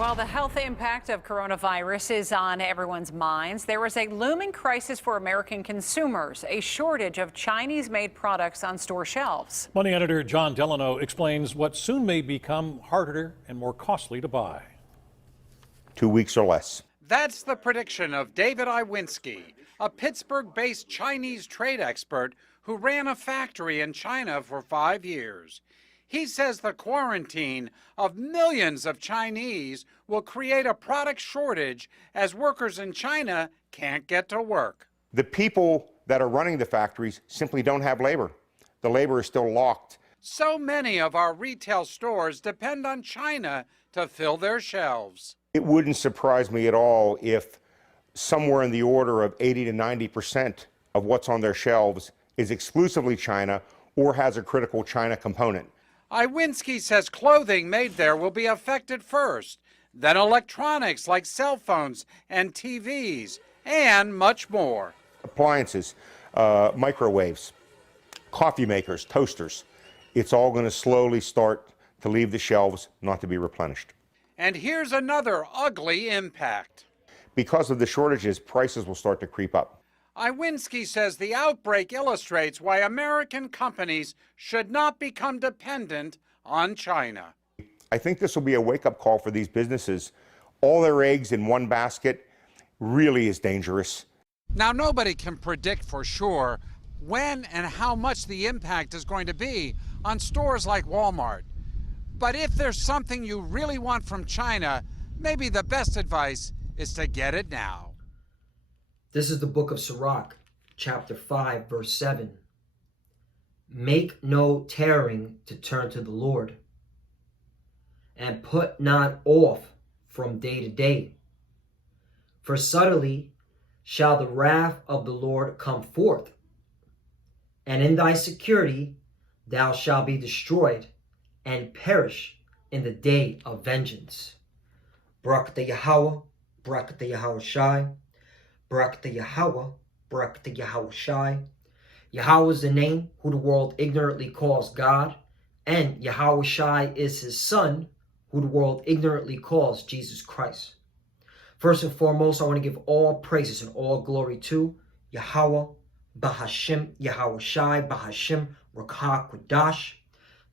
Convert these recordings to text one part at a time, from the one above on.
Well, the health impact of coronavirus is on everyone's minds. There is a looming crisis for American consumers, a shortage of Chinese-made products on store shelves. Money editor John Delano explains what soon may become harder and more costly to buy. 2 weeks or less. That's the prediction of David Iwinski, a Pittsburgh-based Chinese trade expert who ran a factory in China for 5 years. He says the quarantine of millions of Chinese will create a product shortage as workers in China can't get to work. The people that are running the factories simply don't have labor. The labor is still locked. So many of our retail stores depend on China to fill their shelves. It wouldn't surprise me at all if somewhere in the order of 80 to 90% of what's on their shelves is exclusively China or has a critical China component. Iwinski says clothing made there will be affected first, then electronics like cell phones and TVs, and much more. Appliances, microwaves, coffee makers, toasters. It's all going to slowly start to leave the shelves, not to be replenished. And here's another ugly impact. Because of the shortages, prices will start to creep up. Iwinski says the outbreak illustrates why American companies should not become dependent on China. I think this will be a wake-up call for these businesses. All their eggs in one basket really is dangerous. Now, nobody can predict for sure when and how much the impact is going to be on stores like Walmart. But if there's something you really want from China, maybe the best advice is to get it now. This is the book of Sirach, chapter 5, verse 7. Make no tarrying to turn to the Lord, and put not off from day to day. For suddenly shall the wrath of the Lord come forth, and in thy security thou shalt be destroyed, and perish in the day of vengeance. Barakatah Yahweh, Barakatah Yahweh Shai. Barakatah Yahweh, Barakatah Yahweh Shai. Yahweh is the name who the world ignorantly calls God, and Yahweh Shai is his son, who the world ignorantly calls Jesus Christ. First and foremost, I want to give all praises and all glory to Yahweh, Bahashim, Yahweh Shai, Bahashim, Rakha Kodash.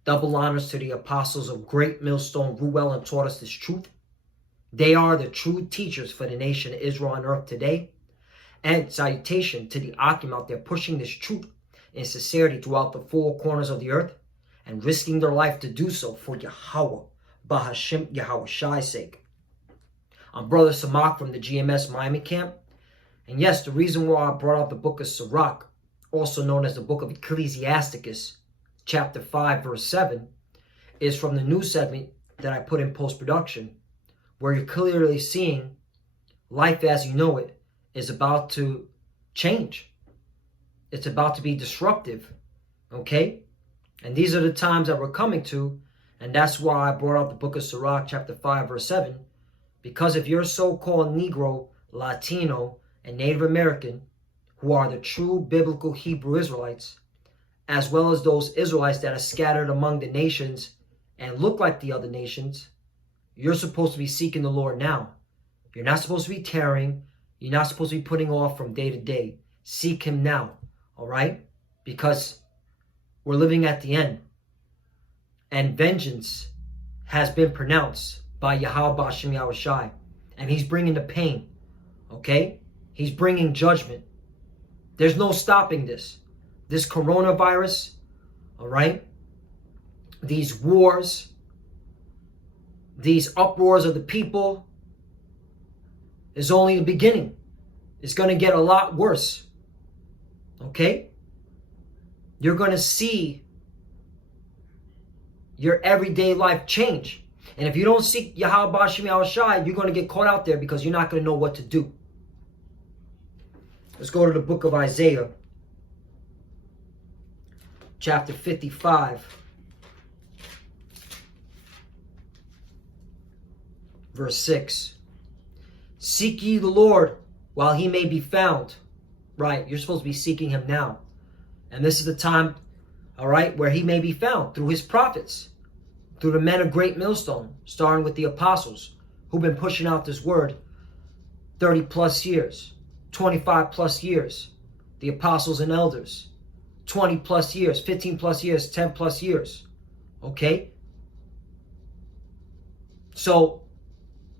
Double honors to the apostles of Great Millstone Ruel and taught us this truth. They are the true teachers for the nation of Israel on earth today. And salutation to the Akim out there pushing this truth in sincerity throughout the four corners of the earth and risking their life to do so for Yahweh, Bahashim, Yahweh Shai's sake. I'm Brother Samak from the GMS Miami camp. And yes, the reason why I brought out the book of Sirach, also known as the book of Ecclesiasticus, chapter 5, verse 7, is from the new segment that I put in post-production, where you're clearly seeing life as you know it is about to change. It's about to be disruptive, okay? And these are the times that we're coming to, and that's why I brought out the book of Sirach, chapter 5, verse 7, because if you're so-called Negro, Latino, and Native American, who are the true biblical Hebrew Israelites, as well as those Israelites that are scattered among the nations and look like the other nations, you're supposed to be seeking the Lord now. You're not supposed to be tarrying. You're not supposed to be putting off from day to day. Seek him now, all right? Because we're living at the end. And vengeance has been pronounced by Yahweh Ba'ashem Yahweh Shai. And he's bringing the pain, okay? He's bringing judgment. There's no stopping this. This coronavirus, all right? These wars, these uproars of the people is only the beginning. It's going to get a lot worse. Okay? You're going to see your everyday life change. And if you don't seek Yahweh Ba'ashem Yahweh Shai, you're going to get caught out there because you're not going to know what to do. Let's go to the book of Isaiah, chapter 55. Verse 6. Seek ye the Lord while he may be found. Right, you're supposed to be seeking him now. And this is the time, all right, where he may be found through his prophets, through the men of Great Millstone, starting with the apostles, who've been pushing out this word 30 plus years, 25 plus years. The apostles and elders, 20 plus years, 15 plus years, 10 plus years. Okay? So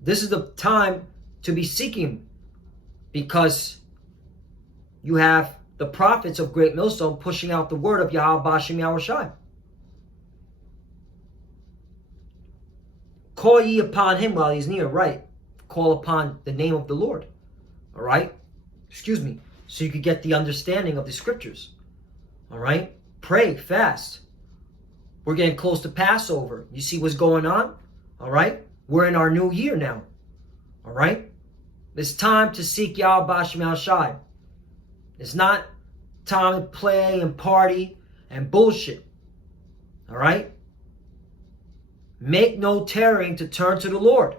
this is the time to be seeking, because you have the prophets of Great Millstone pushing out the word of Yahweh Bashem Yahushai. Call ye upon him while he's near, right? Call upon the name of the Lord. All right? Excuse me. So you could get the understanding of the scriptures. All right? Pray, fast. We're getting close to Passover. You see what's going on? All right? We're in our new year now. All right? It's time to seek Yahweh Bashem Yahushai. It's not time to play and party and bullshit. All right? Make no tarrying to turn to the Lord.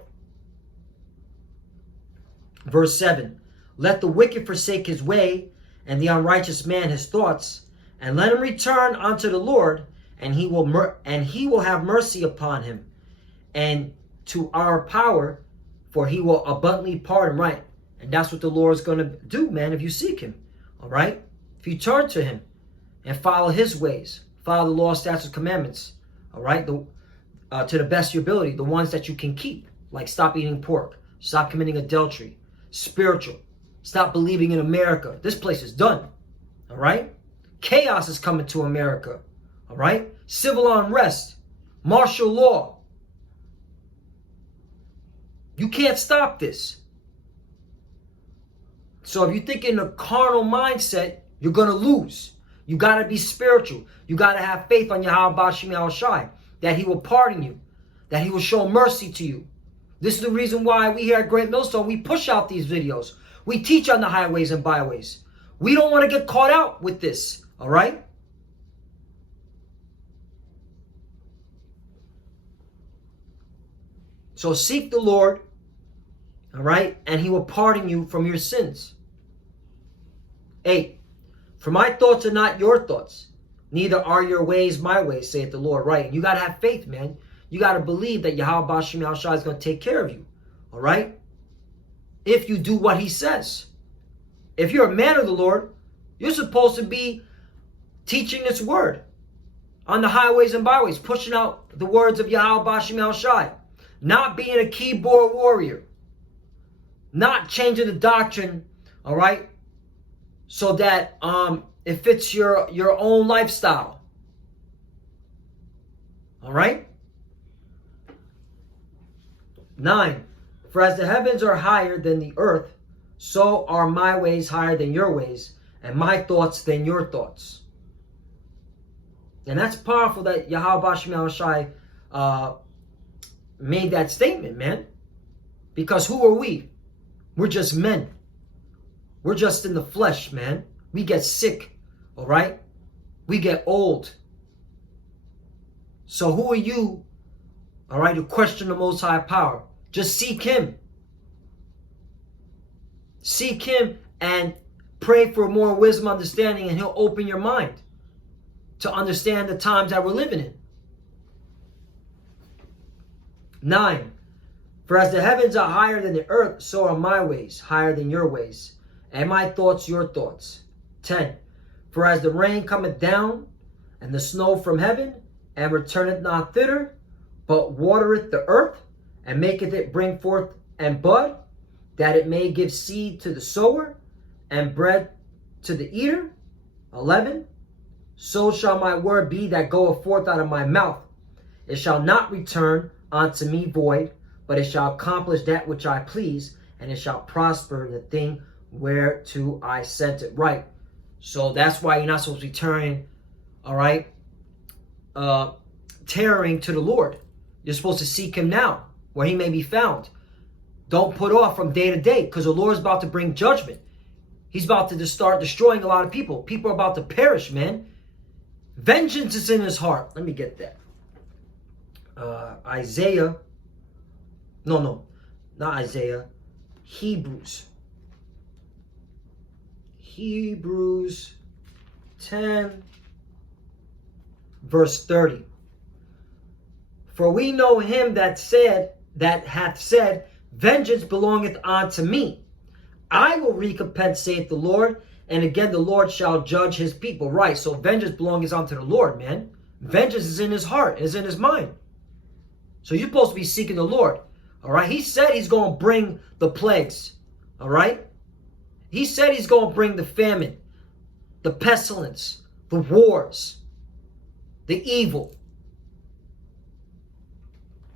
Verse 7. Let the wicked forsake his way, and the unrighteous man his thoughts, and let him return unto the Lord, and he will have mercy upon him, and to our power, for he will abundantly pardon. Right? And that's what the Lord's going to do, man, if you seek him. All right? If you turn to him and follow his ways, follow the law, statutes, commandments, all right? To the best of your ability, the ones that you can keep, like stop eating pork, stop committing adultery, spiritual, stop believing in America. This place is done, all right? Chaos is coming to America, all right? Civil unrest, martial law. You can't stop this. So if you think in a carnal mindset, you're going to lose. You got to be spiritual. You got to have faith on Yahweh Bashem Yahushai, that he will pardon you, that he will show mercy to you. This is the reason why we here at Great Millstone, we push out these videos. We teach on the highways and byways. We don't want to get caught out with this, all right? So seek the Lord, all right? And he will pardon you from your sins. 8. For my thoughts are not your thoughts, neither are your ways my ways, saith the Lord. Right? And you got to have faith, man. You got to believe that Yahweh Bashem Yahushai is going to take care of you. All right? If you do what he says. If you're a man of the Lord, you're supposed to be teaching this word on the highways and byways, pushing out the words of Yahweh Bashem Yahushai. Not being a keyboard warrior. Not changing the doctrine, all right? So that it fits your own lifestyle. All right? 9. For as the heavens are higher than the earth, so are my ways higher than your ways, and my thoughts than your thoughts. And that's powerful that Yahweh Bashem Yahushai made that statement, man. Because who are we? We're just men. We're just in the flesh, man. We get sick, all right? We get old. So who are you, all right, to question the Most High Power? Just seek him. Seek him and pray for more wisdom, understanding, and he'll open your mind to understand the times that we're living in. 9. For as the heavens are higher than the earth, so are my ways higher than your ways, and my thoughts your thoughts. 10. For as the rain cometh down, and the snow from heaven, and returneth not thither, but watereth the earth, and maketh it bring forth and bud, that it may give seed to the sower, and bread to the eater. 11. So shall my word be that goeth forth out of my mouth. It shall not return unto me void, but it shall accomplish that which I please, and it shall prosper in the thing whereto I sent it. Right. So that's why you're not supposed to be turning, all right, tarrying to the Lord. You're supposed to seek him now, where he may be found. Don't put off from day to day, because the Lord's about to bring judgment. He's about to just start destroying a lot of people. People are about to perish, man. Vengeance is in his heart. Let me get that. Isaiah. No, not Isaiah. Hebrews. Hebrews 10, verse 30. For we know him that hath said, Vengeance belongeth unto me. I will recompense, saith the Lord, and again the Lord shall judge his people. Right, so vengeance belongs unto the Lord, man. Vengeance is in his heart, is in his mind. So you're supposed to be seeking the Lord. All right, he said he's going to bring the plagues. All right, he said he's going to bring the famine, the pestilence, the wars, the evil.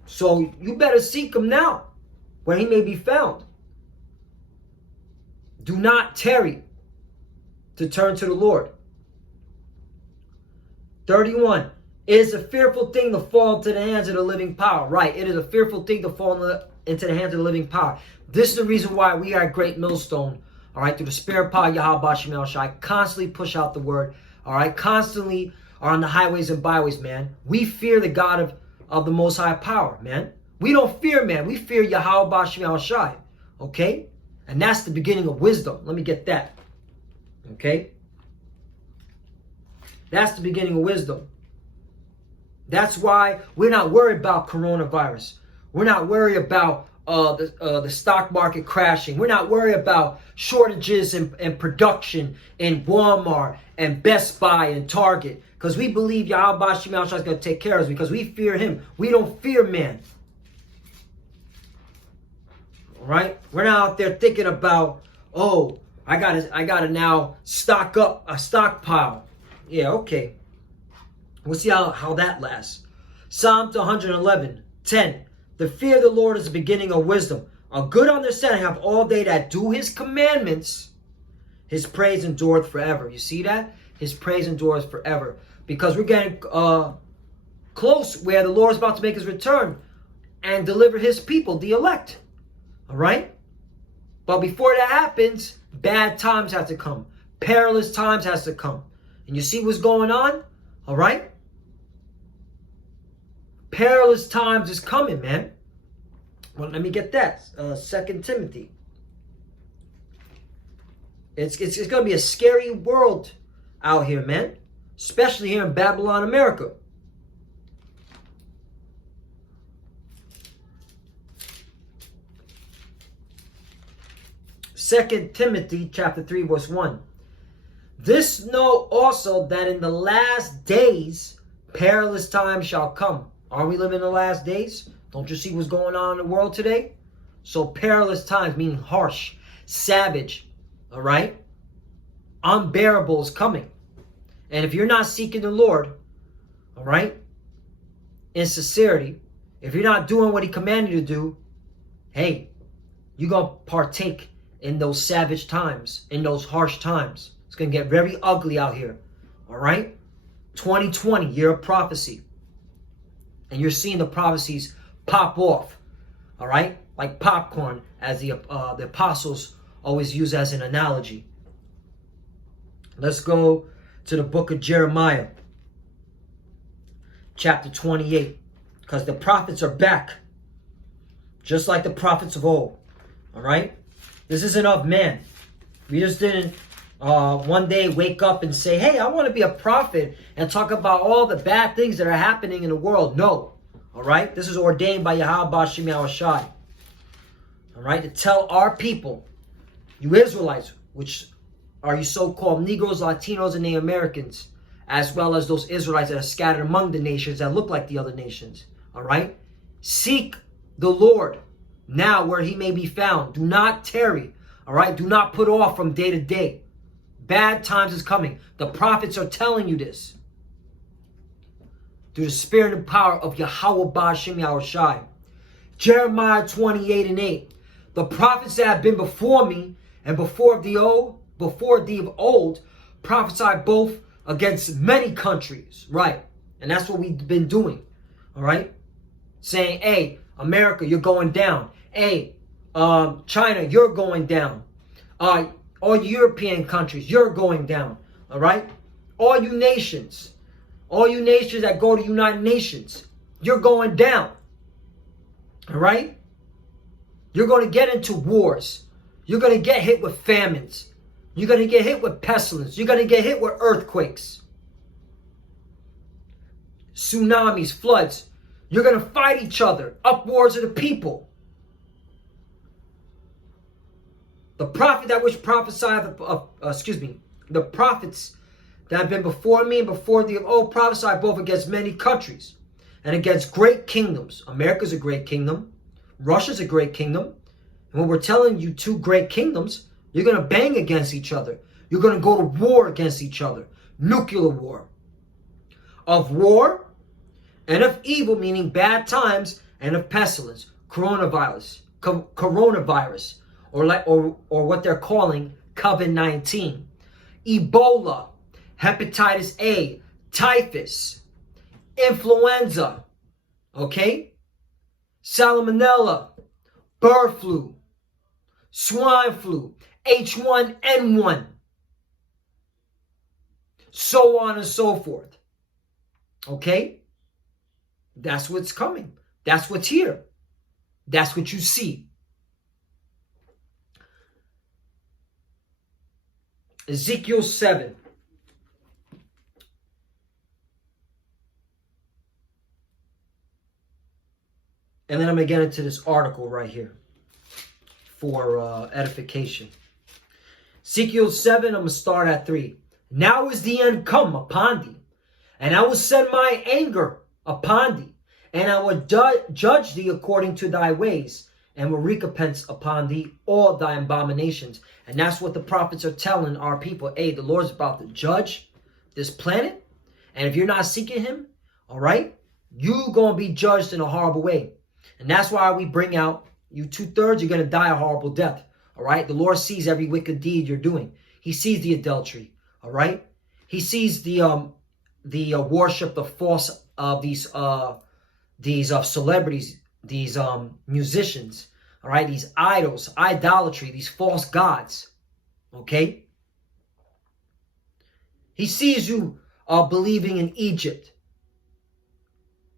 So you better seek him now, where he may be found. Do not tarry to turn to the Lord. 31. It is a fearful thing to fall into the hands of the living power. Right, it is a fearful thing to fall into the hands of the living power. This is the reason why we are at Great Millstone, all right, through the spirit power of Yahweh Bashem El Shai, constantly push out the word, all right, constantly are on the highways and byways, man. We fear the God of the Most High power, man. We don't fear man, we fear Yahweh Bashem El Shai, okay? And that's the beginning of wisdom. Let me get that, okay? That's the beginning of wisdom. That's why we're not worried about coronavirus. We're not worried about the stock market crashing. We're not worried about shortages in production in Walmart and Best Buy and Target. Because we believe Yahweh Bashem El Shai is going to take care of us because we fear him. We don't fear man. All right? We're not out there thinking about, oh, I gotta now stock up a stockpile. Yeah, okay. We'll see how that lasts. Psalm 111, 10. The fear of the Lord is the beginning of wisdom. A good understanding have all they that do his commandments. His praise endureth forever. You see that? His praise endureth forever. Because we're getting close where the Lord is about to make his return and deliver his people, the elect. All right? But before that happens, bad times have to come. Perilous times has to come. And you see what's going on? All right? Perilous times is coming, man. Well, let me get that. 2 Timothy. It's going to be a scary world out here, man. Especially here in Babylon, America. Second Timothy chapter 3 verse 1. This know also that in the last days perilous times shall come. Are we living in the last days? Don't you see what's going on in the world today? So perilous times, meaning harsh, savage, all right? Unbearable is coming. And if you're not seeking the Lord, all right, in sincerity, if you're not doing what he commanded you to do, hey, you're going to partake in those savage times, in those harsh times. It's going to get very ugly out here, all right? 2020, year of prophecy. And you're seeing the prophecies pop off, all right? Like popcorn, as the apostles always use as an analogy. Let's go to the book of Jeremiah, chapter 28, because the prophets are back, just like the prophets of old, all right? This isn't of man. We just didn't one day wake up and say, hey, I want to be a prophet and talk about all the bad things that are happening in the world. No. All right? This is ordained by Yahweh Bashem El Shai. All right? To tell our people, you Israelites, which are you so-called Negroes, Latinos, and Native Americans, as well as those Israelites that are scattered among the nations that look like the other nations. All right? Seek the Lord now where he may be found. Do not tarry. All right? Do not put off from day to day. Bad times is coming. The prophets are telling you this. Through the spirit and power of Yahweh Bashem Yahushai. Jeremiah 28 and 8. The prophets that have been before me and before thee of old prophesy both against many countries. Right. And that's what we've been doing. All right. Saying, hey, America, you're going down. Hey, China, you're going down. All European countries, you're going down. All right. All you nations that go to United Nations, you're going down. All right? You're going to get into wars. You're going to get hit with famines. You're going to get hit with pestilence. You're going to get hit with earthquakes, tsunamis, floods. You're going to fight each other, upwards of the people. The prophet that which prophesied, the prophets that have been before me and before thee of old prophesied both against many countries and against great kingdoms. America's a great kingdom. Russia's a great kingdom. And when we're telling you two great kingdoms, you're going to bang against each other. You're going to go to war against each other. Nuclear war. Of war and of evil, meaning bad times, and of pestilence, coronavirus, or what they're calling COVID-19, Ebola, hepatitis A, typhus, influenza, okay, salmonella, bird flu, swine flu, H1N1, so on and so forth. Okay? That's what's coming. That's what's here. That's what you see. Ezekiel 7. And then I'm going to get into this article right here for edification. Ezekiel 7, I'm going to start at 3. Now is the end come upon thee, and I will send my anger upon thee, and I will judge thee according to thy ways, and will recompense upon thee all thy abominations. And that's what the prophets are telling our people. Hey, the Lord's about to judge this planet, and if you're not seeking him, all right, you're going to be judged in a horrible way. And that's why we bring out, you 2/3, you're going to die a horrible death. All right, the Lord sees every wicked deed you're doing. He sees the adultery. All right, he sees the worship, the false these celebrities, these musicians. All right, these idols, idolatry, these false gods. Okay, he sees you believing in Egypt,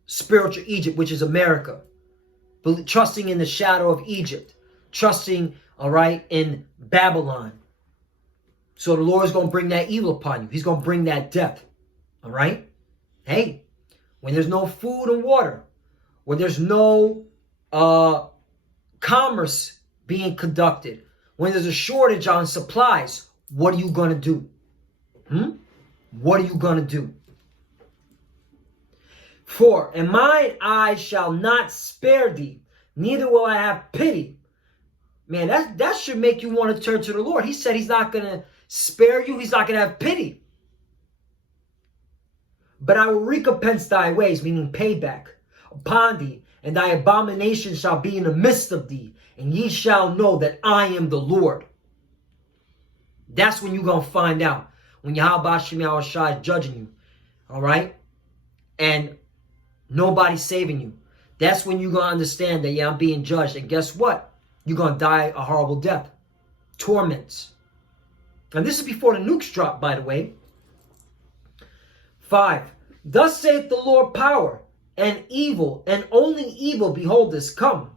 spiritual Egypt, which is America, trusting in the shadow of Egypt, trusting, all right, in Babylon. So the Lord is going to bring that evil upon you. He's going to bring that death. All right? Hey, when there's no food and water, when there's no commerce being conducted, when there's a shortage on supplies, what are you going to do? What are you going to do? 4, and mine eyes shall not spare thee, neither will I have pity. Man, that should make you want to turn to the Lord. He said he's not going to spare you. He's not going to have pity. But I will recompense thy ways, meaning payback, upon thee, and thy abomination shall be in the midst of thee, and ye shall know that I am the Lord. That's when you're going to find out, when Yahweh Shem Yahushua is judging you. All right? And nobody's saving you. That's when you're going to understand that, yeah, I'm being judged. And guess what? You're going to die a horrible death. Torments. And this is before the nukes drop, by the way. 5. Thus saith the Lord power, and evil, and only evil, behold, is come.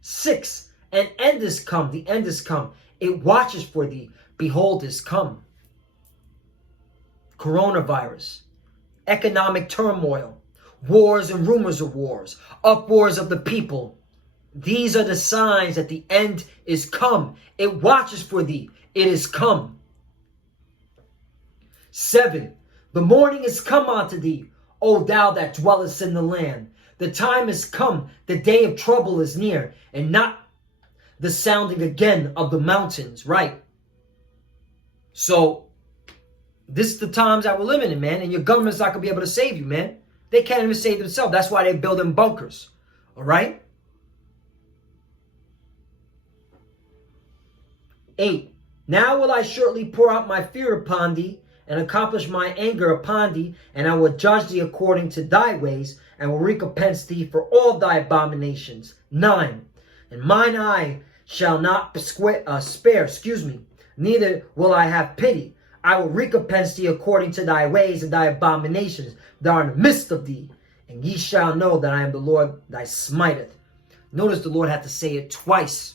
6. An end is come, the end is come. It watches for thee, behold, is come. Coronavirus, economic turmoil, wars and rumors of wars, uproars of the people. These are the signs that the end is come. It watches for thee, it is come. 7. The morning is come unto thee, O thou that dwellest in the land. The time is come, the day of trouble is near, and not the sounding again of the mountains, right? So, this is the times that we're living in, man, and your government's not going to be able to save you, man. They can't even save themselves. That's why they're building bunkers, all right? 8. Now will I shortly pour out my fear upon thee, and accomplish my anger upon thee, and I will judge thee according to thy ways, and will recompense thee for all thy abominations. 9. And mine eye shall not spare, neither will I have pity. I will recompense thee according to thy ways and thy abominations that are in the midst of thee, and ye shall know that I am the Lord thy smiteth. Notice the Lord had to say it twice,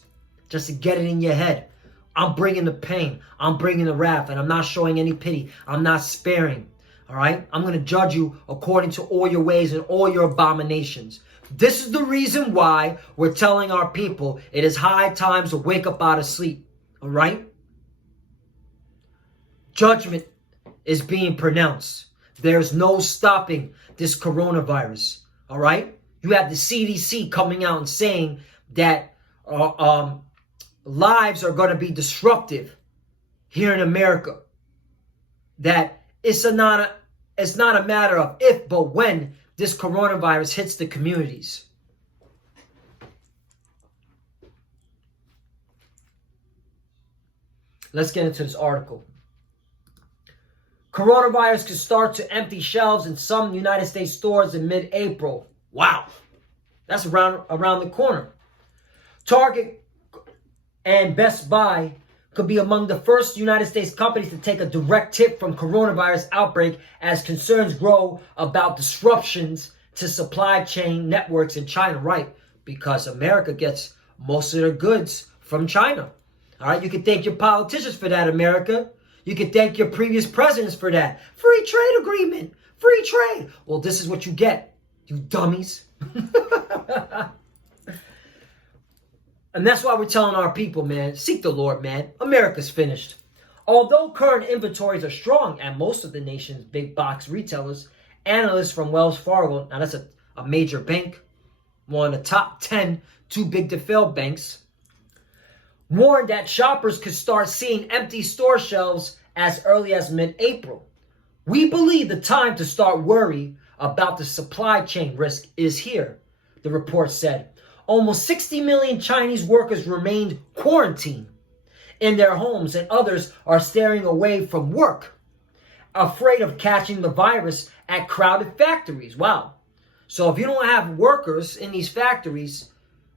just to get it in your head. I'm bringing the pain. I'm bringing the wrath, and I'm not showing any pity. I'm not sparing. All right? I'm going to judge you according to all your ways and all your abominations. This is the reason why we're telling our people it is high time to wake up out of sleep. All right? Judgment is being pronounced. There's no stopping this coronavirus. All right? You have the CDC coming out and saying that lives are going to be disruptive here in America. That it's not a matter of if, but when this coronavirus hits the communities. Let's get into this article. Coronavirus could start to empty shelves in some United States stores in mid-April. Wow. That's around the corner. Target and Best Buy could be among the first United States companies to take a direct hit from coronavirus outbreak as concerns grow about disruptions to supply chain networks in China. Right, because America gets most of their goods from China. All right, you can thank your politicians for that, America. You can thank your previous presidents for that. Free trade agreement. Free trade. Well, this is what you get, you dummies. And that's why we're telling our people, man, seek the Lord, man. America's finished. Although current inventories are strong at most of the nation's big box retailers, analysts from Wells Fargo, now that's a major bank, one of the top 10 too big to fail banks, warned that shoppers could start seeing empty store shelves as early as mid-April. We believe the time to start worry about the supply chain risk is here, the report said. Almost 60 million Chinese workers remained quarantined in their homes, and others are staring away from work, afraid of catching the virus at crowded factories. Wow. So if you don't have workers in these factories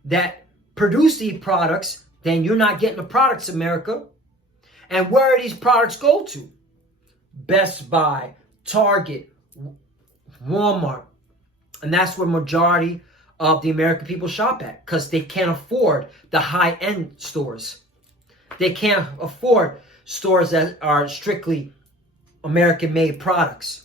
that produce these products, then you're not getting the products, America. And where do these products go to? Best Buy, Target, Walmart. And that's where majority of the American people shop at, because they can't afford the high-end stores. They can't afford stores that are strictly American-made products.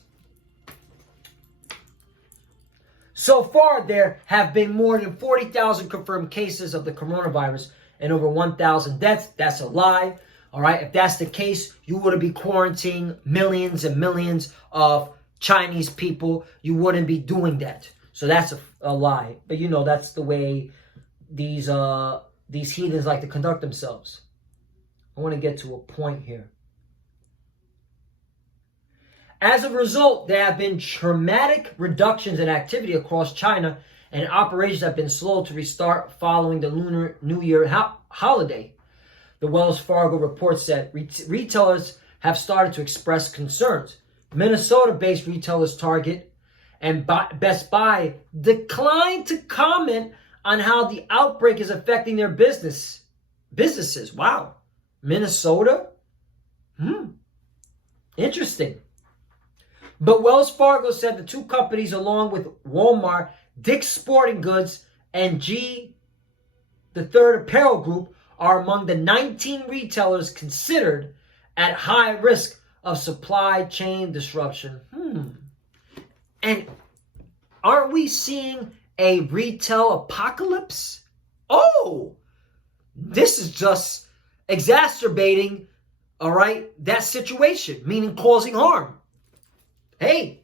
So far, there have been more than 40,000 confirmed cases of the coronavirus and over 1,000 deaths. That's a lie. All right. If that's the case, you wouldn't be quarantining millions and millions of Chinese people. You wouldn't be doing that. So that's a lie. But you know, that's the way these heathens like to conduct themselves. I want to get to a point here. As a result, there have been dramatic reductions in activity across China, and operations have been slow to restart following the Lunar New Year holiday. The Wells Fargo report said retailers have started to express concerns. Minnesota-based retailers Target and Best Buy declined to comment on how the outbreak is affecting their businesses. Wow. Minnesota? Interesting. But Wells Fargo said the two companies, along with Walmart, Dick's Sporting Goods, and the Third Apparel Group, are among the 19 retailers considered at high risk of supply chain disruption. And aren't we seeing a retail apocalypse? Oh, this is just exacerbating, all right, that situation, meaning causing harm. Hey,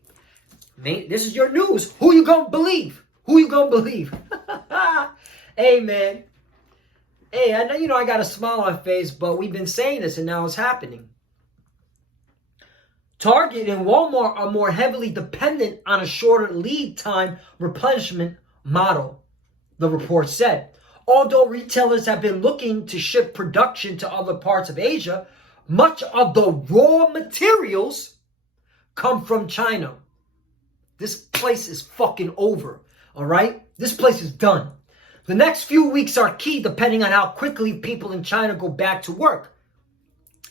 man, this is your news. Who you gonna believe? Who you gonna believe? Hey, man. Hey, I know, you know, I got a smile on my face, but we've been saying this and now it's happening. Target and Walmart are more heavily dependent on a shorter lead time replenishment model, the report said. Although retailers have been looking to shift production to other parts of Asia, much of the raw materials come from China. This place is fucking over, all right? This place is done. The next few weeks are key depending on how quickly people in China go back to work.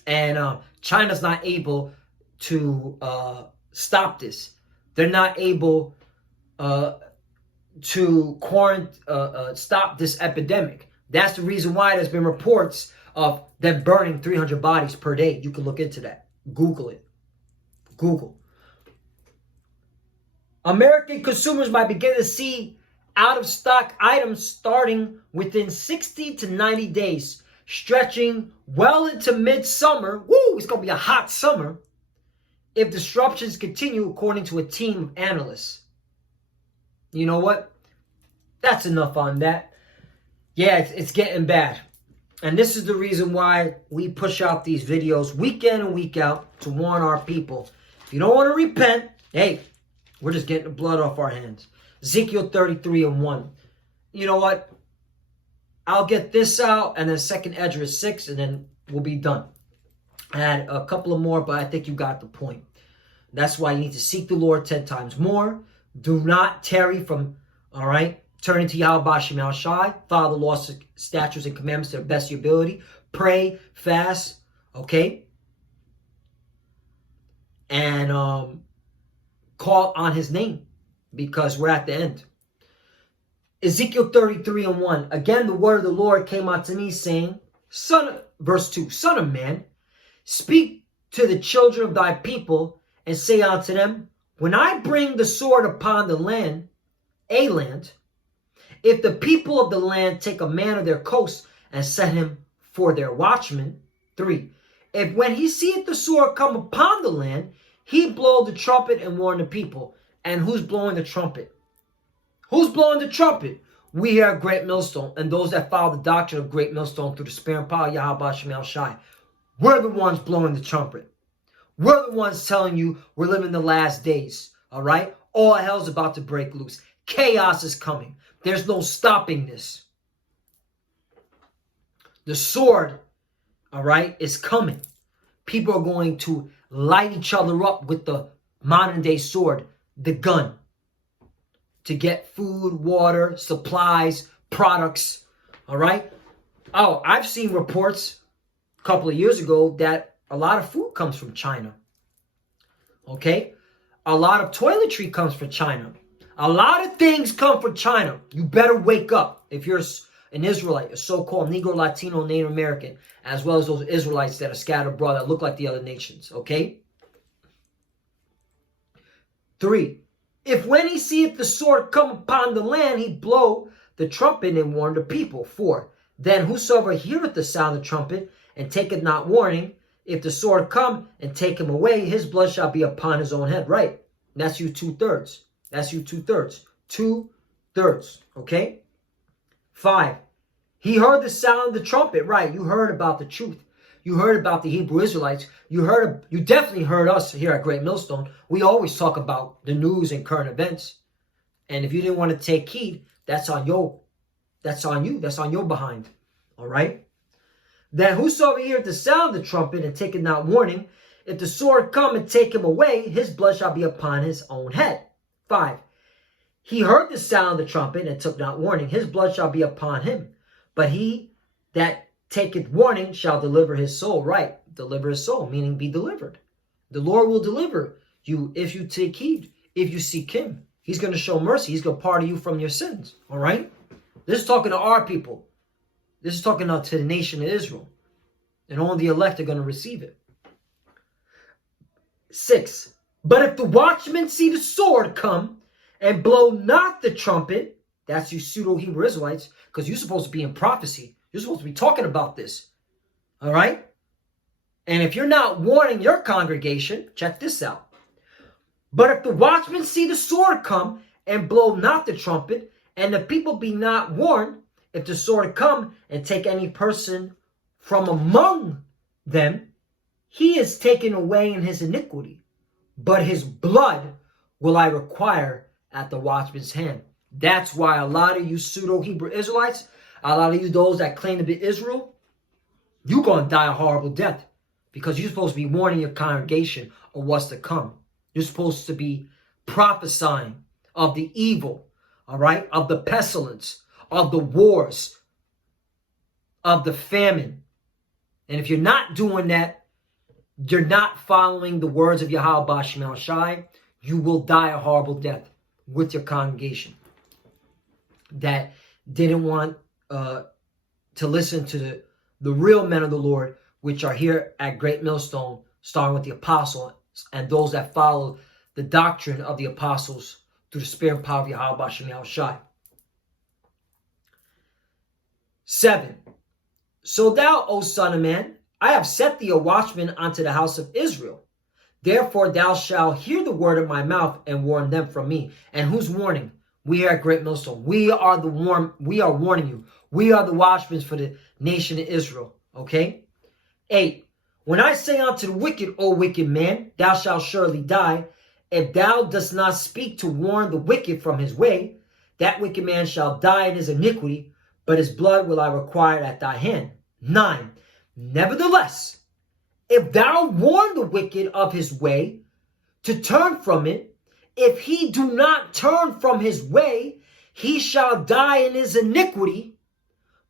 And China's not able to stop this. They're not able to stop this epidemic. That's the reason why there's been reports of them burning 300 bodies per day. You can look into that. Google it. Google. American consumers might begin to see out-of-stock items starting within 60 to 90 days, stretching well into midsummer. Woo, it's going to be a hot summer if disruptions continue, according to a team of analysts. You know what? That's enough on that. Yeah, it's getting bad. And this is the reason why we push out these videos week in and week out to warn our people. If you don't want to repent, hey, we're just getting the blood off our hands. Ezekiel 33:1. You know what? I'll get this out and then 2nd Ezra 6 and then we'll be done. I had a couple of more, but I think you got the point. That's why you need to seek the Lord 10 times more. Do not tarry from, all right, turning to Yahweh Shem Al Shai. Follow the laws, statutes, and commandments to the best of your ability. Pray, fast, okay? And call on his name because we're at the end. Ezekiel 33:1. Again, the word of the Lord came unto me, saying, verse 2, Son of man, speak to the children of thy people, and say unto them, when I bring the sword upon the land, a land, if the people of the land take a man of their coast and set him for their watchman. 3. If when he seeth the sword come upon the land, he blow the trumpet and warn the people. And who's blowing the trumpet? Who's blowing the trumpet? We here at Great Millstone and those that follow the doctrine of Great Millstone through the spirit and power of Yahweh Shem El Shai. We're the ones blowing the trumpet. We're the ones telling you we're living the last days. All right? All hell's about to break loose. Chaos is coming. There's no stopping this. The sword, all right, is coming. People are going to light each other up with the modern day sword, the gun, to get food, water, supplies, products, all right? Oh, I've seen reports a couple of years ago that a lot of food comes from China, okay? A lot of toiletry comes from China. A lot of things come from China. You better wake up if you're an Israelite, a so-called Negro, Latino, Native American, as well as those Israelites that are scattered abroad that look like the other nations, okay? 3. If when he seeth the sword come upon the land, he blow the trumpet and warn the people. 4. Then whosoever heareth the sound of the trumpet and taketh not warning, if the sword come and take him away, his blood shall be upon his own head. Right. That's you 2/3. That's you 2/3. 2/3. Okay? 5. He heard the sound of the trumpet. Right. You heard about the truth. You heard about the Hebrew Israelites. You definitely heard us here at Great Millstone. We always talk about the news and current events. And if you didn't want to take heed, that's on you. That's on your behind. All right? Then whosoever heareth the sound of the trumpet and taketh not warning, if the sword come and take him away, his blood shall be upon his own head. 5. He heard the sound of the trumpet and took not warning, his blood shall be upon him. But he that taketh warning shall deliver his soul. Right. Deliver his soul, meaning be delivered. The Lord will deliver you if you take heed, if you seek him. He's going to show mercy. He's going to pardon you from your sins. All right? This is talking to our people. This is talking to the nation of Israel. And only the elect are going to receive it. 6. But if the watchmen see the sword come and blow not the trumpet, that's you pseudo-Hebrew Israelites, because you're supposed to be in prophecy. You're supposed to be talking about this. All right? And if you're not warning your congregation, check this out. But if the watchmen see the sword come and blow not the trumpet, and the people be not warned, if the sword come and take any person from among them, he is taken away in his iniquity. But his blood will I require at the watchman's hand. That's why a lot of you pseudo-Hebrew Israelites, a lot of you those that claim to be Israel, you're going to die a horrible death. Because you're supposed to be warning your congregation of what's to come. You're supposed to be prophesying of the evil, all right, of the pestilence, of the wars, of the famine. And if you're not doing that, you're not following the words of Yahweh Shem El Shai, you will die a horrible death with your congregation that didn't want to listen to the real men of the Lord, which are here at Great Millstone, starting with the apostles and those that follow the doctrine of the apostles through the spirit and power of Yahweh. 7. So thou, O son of man, I have set thee a watchman unto the house of Israel. Therefore thou shalt hear the word of my mouth and warn them from me. And who's warning? We here at Great Millstone. We are warning you. We are the watchmen for the nation of Israel. Okay? 8. When I say unto the wicked, O wicked man, thou shalt surely die, if thou dost not speak to warn the wicked from his way, that wicked man shall die in his iniquity, but his blood will I require at thy hand. 9. Nevertheless, if thou warn the wicked of his way, to turn from it, if he do not turn from his way, he shall die in his iniquity,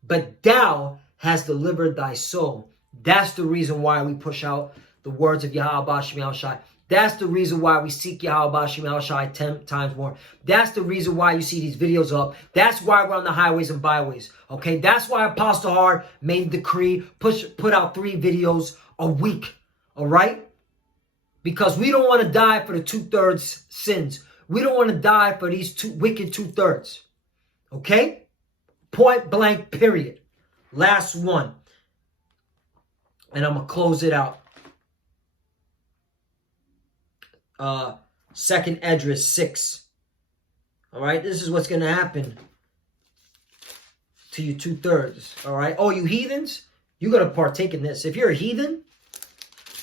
but thou hast delivered thy soul. That's the reason why we push out the words of Yahweh Shem Shai. That's the reason why we seek Yahweh Shem Shai 10 times more. That's the reason why you see these videos up. That's why we're on the highways and byways. Okay, that's why Apostle Hard made a decree, put out 3 videos a week. All right? Because we don't want to die for the 2/3 sins. We don't want to die for these wicked 2/3. Okay? Point blank, period. Last one. And I'm going to close it out. 2nd Esdras 6. All right? This is what's going to happen to you 2/3. All right? Oh, you heathens? You're going to partake in this. If you're a heathen,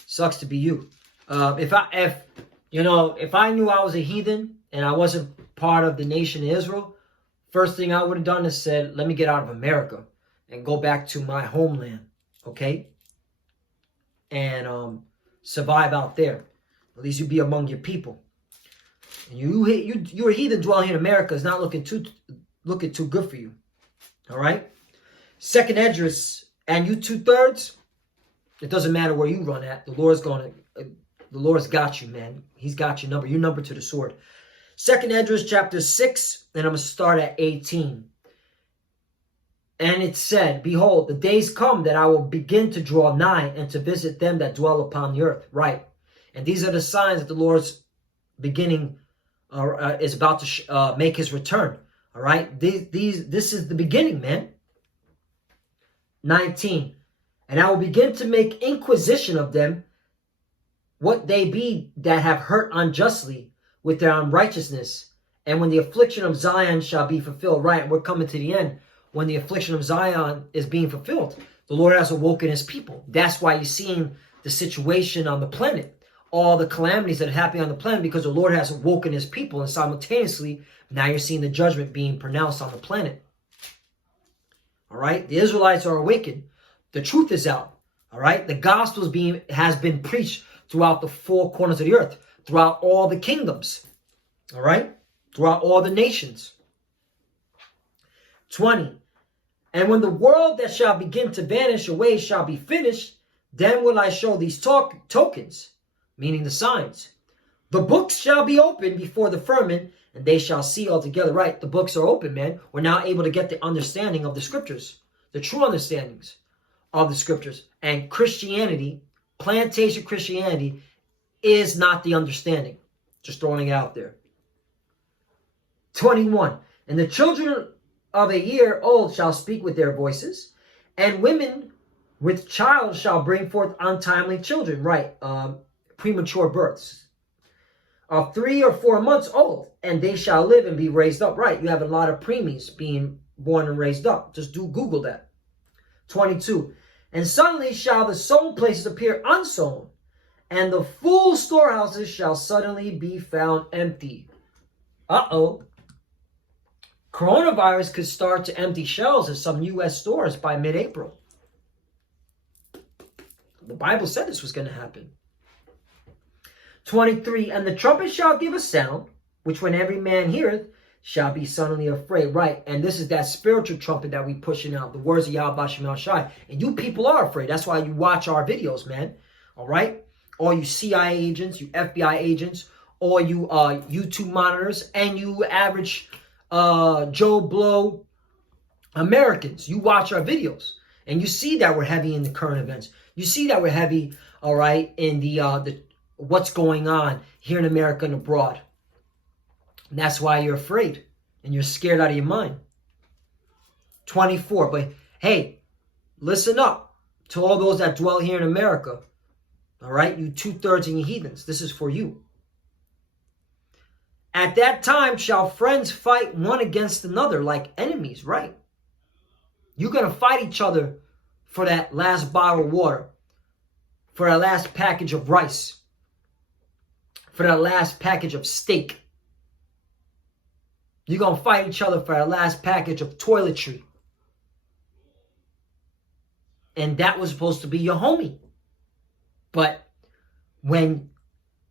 sucks to be you. If I knew I was a heathen and I wasn't part of the nation of Israel, first thing I would have done is said, let me get out of America and go back to my homeland, okay? And survive out there. At least you'd be among your people. And you're a heathen dwelling in America is not looking too good for you. All right? 2nd Esdras, and you 2/3, it doesn't matter where you run at. The Lord's got you, man. He's got your number. You're numbered to the sword. 2nd Esdras chapter 6, and I'm going to start at 18. And it said, behold, the days come that I will begin to draw nigh and to visit them that dwell upon the earth. Right. And these are the signs that the Lord's beginning is about to make his return. All right. This is the beginning, man. 19. And I will begin to make inquisition of them, what they be that have hurt unjustly with their unrighteousness. And when the affliction of Zion shall be fulfilled. Right. We're coming to the end. When the affliction of Zion is being fulfilled, the Lord has awoken his people. That's why you're seeing the situation on the planet. All the calamities that are happening on the planet because the Lord has awoken his people. And simultaneously, now you're seeing the judgment being pronounced on the planet. All right. The Israelites are awakened. The truth is out. All right. The gospel has been preached throughout the 4 corners of the earth, throughout all the kingdoms. All right. Throughout all the nations. 20. And when the world that shall begin to vanish away shall be finished, then will I show these tokens, meaning the signs. The books shall be opened before the firmament, and they shall see altogether. Right, the books are open, man. We're now able to get the understanding of the scriptures, the true understandings of the scriptures. And Christianity, plantation Christianity, is not the understanding. Just throwing it out there. 21. And the children of a year old shall speak with their voices, and women with child shall bring forth untimely children. Right, premature births. Of 3 or 4 months old, and they shall live and be raised up. Right, you have a lot of preemies being born and raised up. Just Google that. 22. And suddenly shall the sown places appear unsown, and the full storehouses shall suddenly be found empty. Uh-oh. Coronavirus could start to empty shelves at some U.S. stores by mid-April. The Bible said this was going to happen. 23. And the trumpet shall give a sound, which when every man heareth, shall be suddenly afraid. Right, and this is that spiritual trumpet that we pushing out. The words of Yahweh Shem Shai. And you people are afraid. That's why you watch our videos, man. All right? All you CIA agents, you FBI agents, all you YouTube monitors, and you average Joe Blow Americans. You watch our videos and you see that we're heavy in the current events. You see that we're heavy, all right, in the what's going on here in America and abroad. And that's why you're afraid and you're scared out of your mind. 24. But hey, listen up to all those that dwell here in America. All right, you 2/3 and you heathens, this is for you. At that time shall friends fight one against another like enemies, right? You're going to fight each other for that last bottle of water, for that last package of rice, for that last package of steak. You're going to fight each other for that last package of toiletry. And that was supposed to be your homie. But when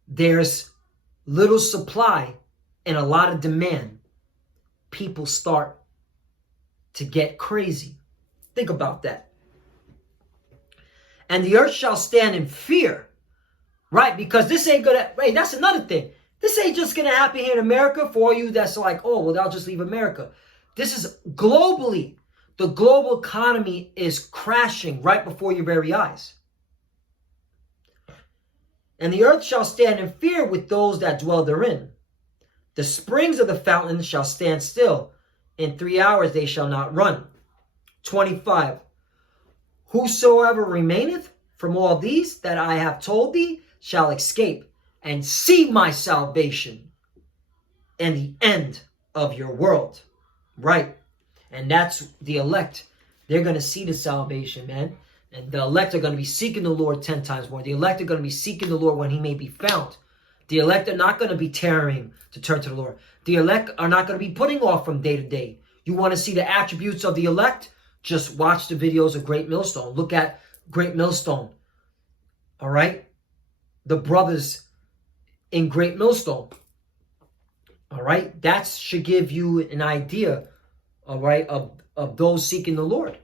there's little supply and a lot of demand, people start to get crazy. Think about that. And the earth shall stand in fear, right? Because this ain't gonna, hey, that's another thing. This ain't just gonna happen here in America for all you that's like, oh, well, I'll just leave America. This is globally. The global economy is crashing right before your very eyes. And the earth shall stand in fear with those that dwell therein. The springs of the fountain shall stand still. In 3 hours they shall not run. 25. Whosoever remaineth from all these that I have told thee shall escape and see my salvation and the end of your world. Right. And that's the elect. They're going to see the salvation, man. And the elect are going to be seeking the Lord 10 times more. The elect are going to be seeking the Lord when he may be found. The elect are not going to be tarrying to turn to the Lord. The elect are not going to be putting off from day to day. You want to see the attributes of the elect? Just watch the videos of Great Millstone. Look at Great Millstone. All right? The brothers in Great Millstone. All right? That should give you an idea, all right, of those seeking the Lord.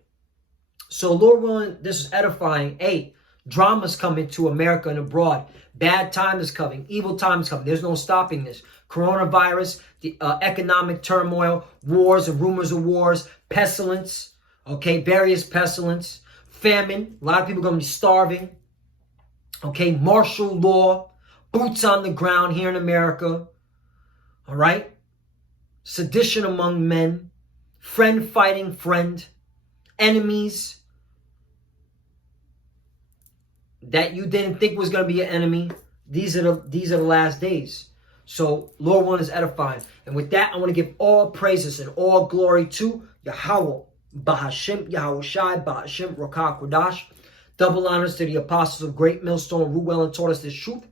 So, Lord willing, this is edifying. Hey, drama's coming to America and abroad. Bad time is coming. Evil time is coming. There's no stopping this. Coronavirus, the economic turmoil, wars and rumors of wars, pestilence, okay, various pestilence, famine. A lot of people are going to be starving. Okay, martial law, boots on the ground here in America. All right? Sedition among men, friend fighting friend, enemies that you didn't think was going to be an enemy. These are the last days. So, Lord willing is edifying. And with that, I want to give all praises and all glory to Yahweh, Bahashim, Yahweh Shai, Bahashim, Rakah Kodash. Double honors to the apostles of Great Millstone, who well and taught us this truth.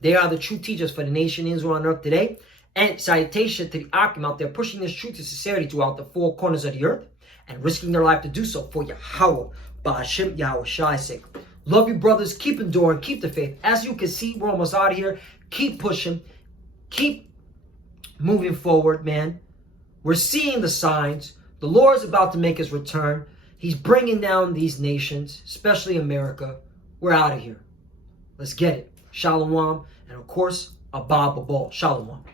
They are the true teachers for the nation Israel on earth today. And salutation to the Akim out there pushing this truth to sincerity throughout the four corners of the earth and risking their life to do so for Yahweh, Bahashim, Yahweh Shai's sake. Love you, brothers. Keep enduring. Keep the faith. As you can see, we're almost out of here. Keep pushing. Keep moving forward, man. We're seeing the signs. The Lord is about to make his return. He's bringing down these nations, especially America. We're out of here. Let's get it. Shalom. And of course, Abba Babal. Shalom.